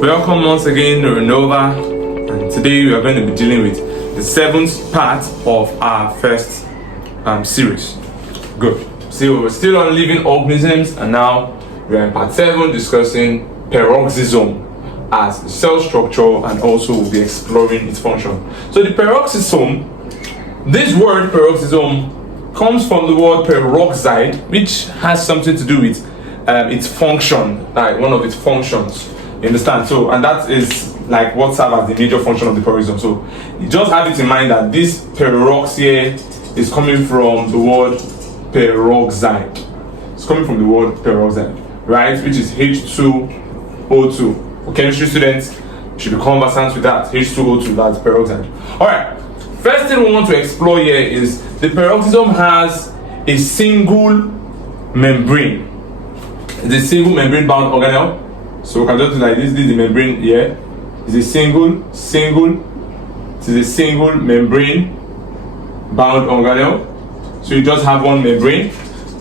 Welcome once again to Renova, and today we are going to be dealing with the 7th part of our first series. Good. So we're still on living organisms, and now we're in part 7 discussing peroxisome as a cell structure, and also we'll be exploring its function. So the peroxisome, this word peroxisome comes from the word peroxide, which has something to do with its function, like one of its functions. You understand? So, and that is like what serves as the major function of the peroxisome. So, you just have it in mind that this perox here is coming from the word peroxide. It's coming from the word peroxide, right? Which is H2O2. For chemistry students, you should be conversant with that. H2O2, that's peroxide. All right. First thing we want to explore here is the peroxisome has a single membrane. It's a single membrane bound organelle. So we can just do like this. This is the membrane here. It's a single. It is a single membrane bound organelle. So you just have one membrane,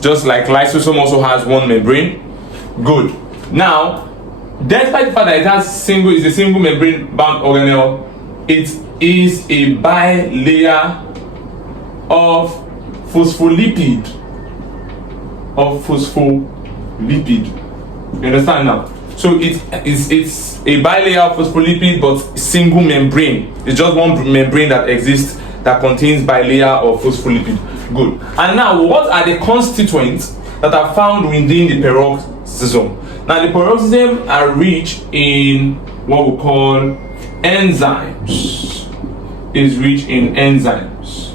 just like lysosome also has one membrane. Good. Now, despite the fact that it has a single membrane bound organelle, it is a bilayer of phospholipid. You understand now? So it's a bilayer of phospholipid, but single membrane. It's just one membrane that exists that contains bilayer of phospholipid. Good. And now, what are the constituents that are found within the peroxisome? Now, the peroxisome are rich in what we call enzymes. Is rich in enzymes.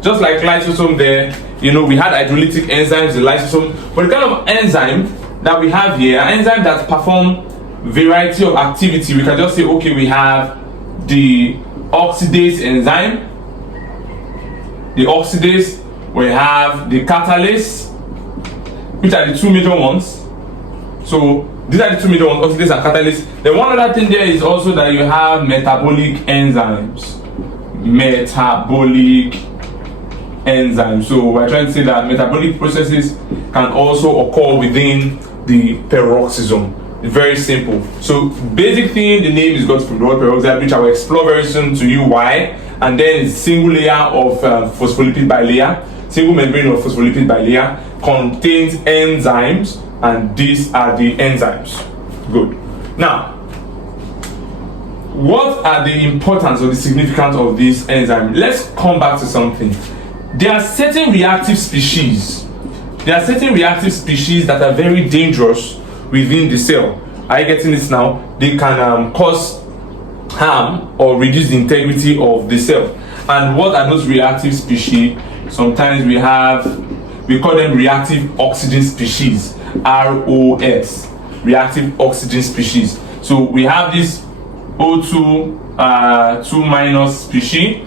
Just like lysosome there, you know, we had hydrolytic enzymes, the lysosome, but the kind of enzyme that we have here, an enzyme that perform variety of activity. We can just say, okay, we have the oxidase enzyme, we have the catalase, which are the two major ones. So these are the two major ones, oxidase and catalase. Then one other thing there is also that you have metabolic enzymes. So we're trying to say that metabolic processes can also occur within the peroxisome. It's very simple. So basic thing, the name is got from the word peroxide, which I will explore very soon to you why. And then it's single layer of phospholipid bilayer, single membrane of phospholipid bilayer, contains enzymes, and these are the enzymes. Good. Now, what are the importance or the significance of this enzyme? Let's come back to something. There are certain reactive species. That are very dangerous within the cell. Are you getting this now? They can cause harm or reduce the integrity of the cell. And what are those reactive species? Sometimes we call them reactive oxygen species. ROS. Reactive oxygen species. So we have this O2 2- species,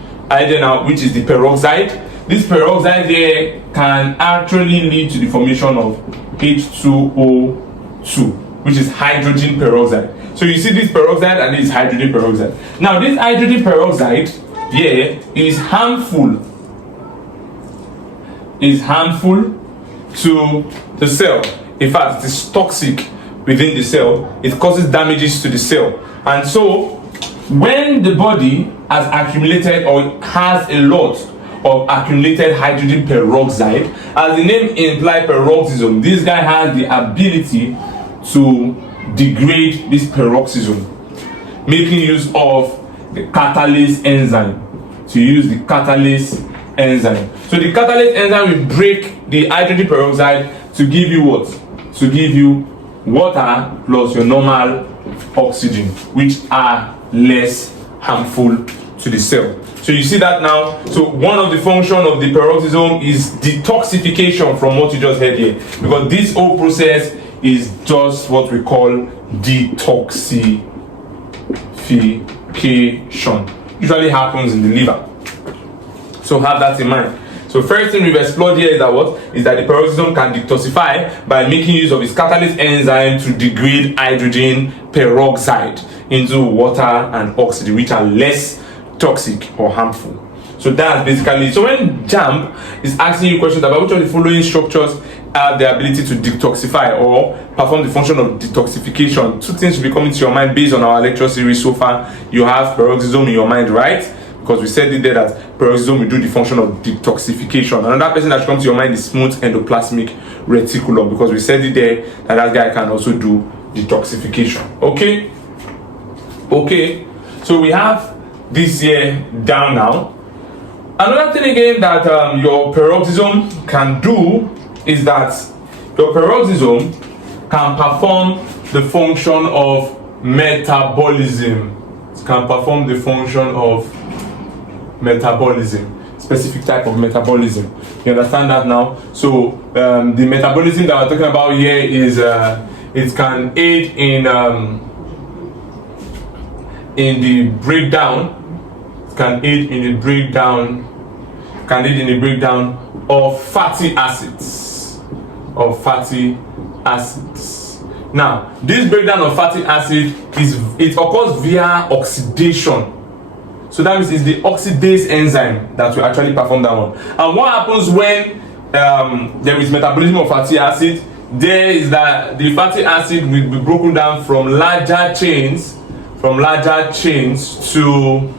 which is the peroxide. This peroxide here can actually lead to the formation of H2O2, which is hydrogen peroxide. So you see this peroxide and this hydrogen peroxide. Now this hydrogen peroxide here is harmful to the cell. In fact, it is toxic within the cell. It causes damages to the cell. And so when the body has accumulated or has a lot of accumulated hydrogen peroxide, as the name implies, peroxisome, this guy has the ability to degrade this peroxisome, making use of the catalase enzyme. So the catalase enzyme will break the hydrogen peroxide to give you what? To give you water plus your normal oxygen, which are less harmful to the cell. So you see that now. So one of the functions of the peroxisome is detoxification, from what you just heard here, because this whole process is just what we call detoxification. Usually happens in the liver. So have that in mind. So first thing we've explored here is that the peroxisome can detoxify by making use of its catalase enzyme to degrade hydrogen peroxide into water and oxygen, which are less toxic or harmful. So that's basically, so when JAMB is asking you questions about which of the following structures have the ability to detoxify or perform the function of detoxification. Two things will be coming to your mind based on our lecture series so far. You have peroxisome in your mind, right? Because we said it there that peroxisome will do the function of detoxification. Another person that should come to your mind is smooth endoplasmic reticulum, because we said it there that guy can also do detoxification. Okay, so we have this here down now. Another thing again that your peroxisome can do is that your peroxisome can perform the function of metabolism. It can perform the function of metabolism, specific type of metabolism. You understand that now? So the metabolism that we're talking about here is it can aid in the breakdown. It can aid in the breakdown. Of fatty acids. Now, this breakdown of fatty acid it occurs via oxidation. So that means it's the oxidase enzyme that will actually perform that one. And what happens when there is metabolism of fatty acid? There is that the fatty acid will be broken down from larger chains to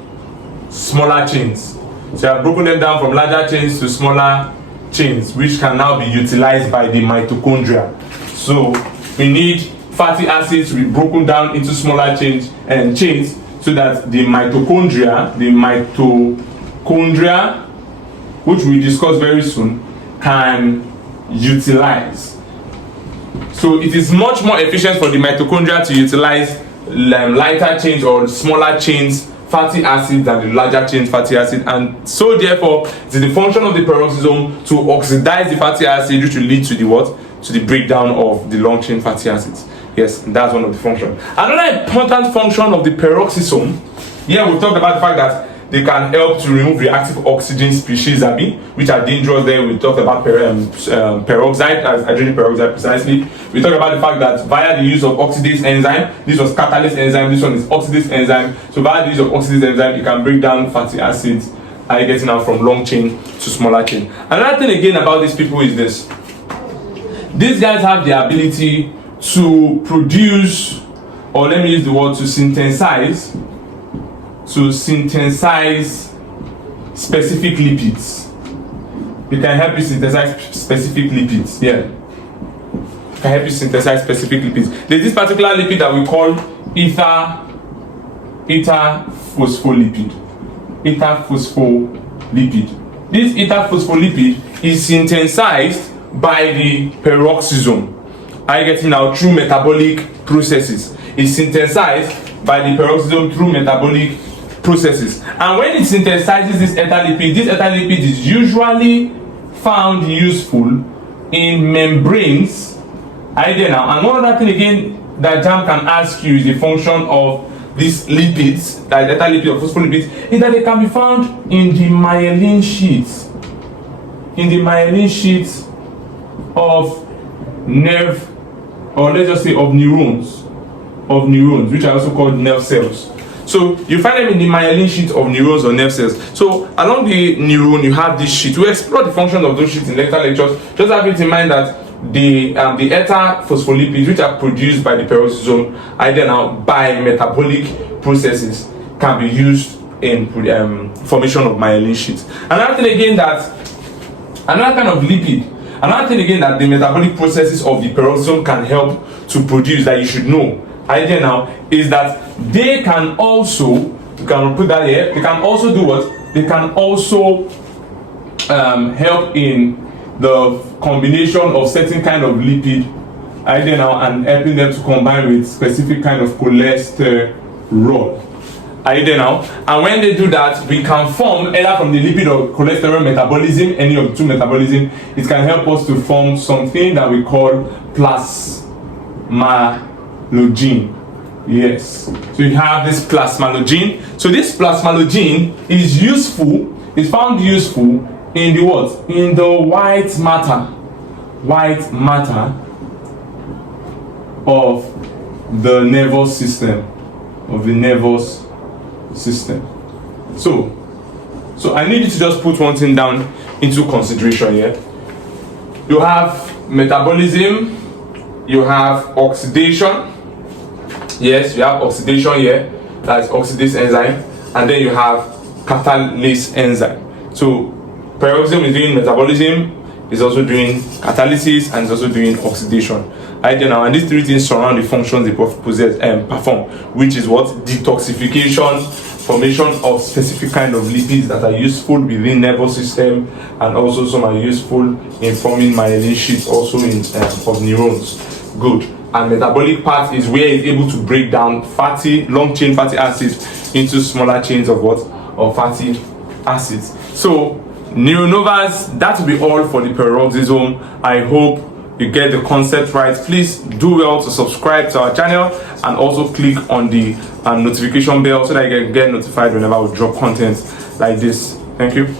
smaller chains. So you have broken them down from larger chains to smaller chains, which can now be utilized by the mitochondria. So we need fatty acids to be broken down into smaller chains so that the mitochondria, which we discuss very soon, can utilize. So it is much more efficient for the mitochondria to utilize lighter chains or smaller chains fatty acid than the larger chain fatty acid, and so therefore it is the function of the peroxisome to oxidize the fatty acid, which will lead to the what? To the breakdown of the long chain fatty acids. Yes, that's one of the functions. Another important function of the peroxisome, here we talked about the fact that they can help to remove reactive oxygen species, which are dangerous. There we talked about peroxide, hydrogen peroxide precisely. We talked about the fact that via the use of oxidase enzyme, this was catalase enzyme, this one is oxidase enzyme. So via the use of oxidase enzyme, you can break down fatty acids, getting out from long chain to smaller chain. Another thing again about these people is this: these guys have the ability to produce, or let me use the word, to synthesize specific lipids. It can help you synthesize specific lipids. Yeah, it can help you synthesize specific lipids. There's this particular lipid that we call ether phospholipid. This ether phospholipid is synthesized by the peroxisome. Are you getting now? Through metabolic processes. It's synthesized by the peroxisome through metabolic processes. And when it synthesizes this ether lipid is usually found useful in membranes. Are you there now? And one other thing again that JAMB can ask you is the function of these lipids, that ether lipid or phospholipids, is that they can be found in the myelin sheaths. Of nerve, or let's just say of neurons, which are also called nerve cells. So you find them in the myelin sheath of neurons or nerve cells. So along the neuron, you have this sheath. We explore the function of those sheaths in later lectures. Just have it in mind that the ether phospholipids, which are produced by the peroxisome, either now by metabolic processes, can be used in formation of myelin sheaths. Another thing that the metabolic processes of the peroxisome can help to produce, that you should know idea now, is that they can also, you can put that here, they can also do what? They can also help in the combination of certain kind of lipid idea now, and helping them to combine with specific kind of cholesterol. Idea now, and when they do that, we can form either from the lipid or cholesterol metabolism, any of the two metabolism. It can help us to form something that we call plasmalogen. Yes, so you have this plasmalogen. So this plasmalogen is found useful in the what? In the white matter of the nervous system. So I need you to just put one thing down into consideration here. You have metabolism, you have oxidation. Yes, you have oxidation here, that's oxidase enzyme, and then you have catalase enzyme. So peroxisome is doing metabolism, is also doing catalysis, and is also doing oxidation. Right there now, and these three things surround the functions they perform, which is what? Detoxification, formation of specific kind of lipids that are useful within nervous system, and also some are useful in forming myelin sheaths also in of neurons. Good. And metabolic part is where it's able to break down long chain fatty acids into smaller chains of what? Of fatty acids. So neuronovas, that will be all for the peroxisome. I hope you get the concept right. Please do well to subscribe to our channel and also click on the notification bell so that you can get notified whenever we drop content like this. Thank you.